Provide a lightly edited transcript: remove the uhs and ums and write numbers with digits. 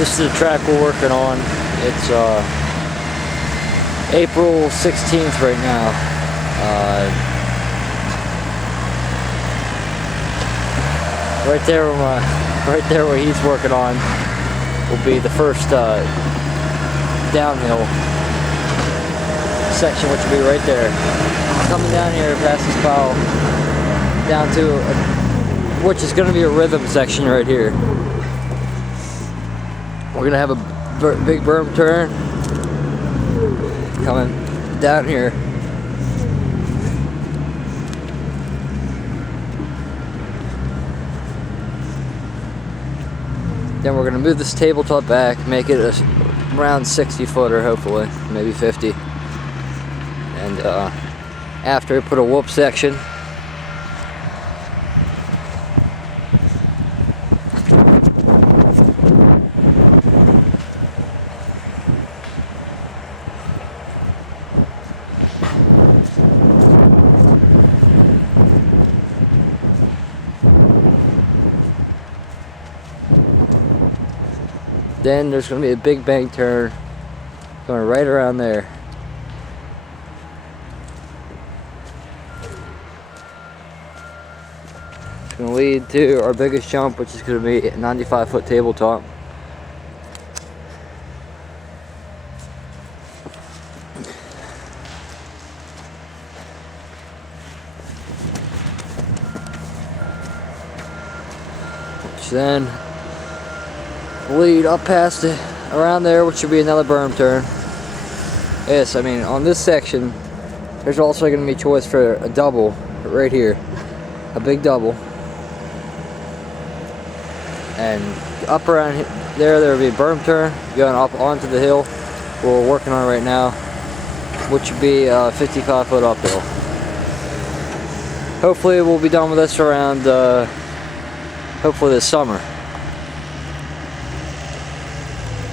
This is the track we're working on. It's April 16th right now. Right there where he's working on will be the first downhill section, which will be right there. Coming down here past this pile down to which is going to be a rhythm section right here. We're going to have a big berm turn coming down here. Then we're going to move this tabletop back, make it around 60 footer, hopefully, maybe 50. And after we put a whoop section. Then there's going to be a big bank turn going right around there. It's going to lead to our biggest jump, which is going to be a 95-foot tabletop. Which then lead up past it around there, which should be another berm turn. Yes, I mean on this section there's also going to be choice for a double right here, a big double, and up around there will be a berm turn going up onto the hill we're working on right now, which would be a 55-foot uphill. Hopefully we'll be done with this around hopefully this summer.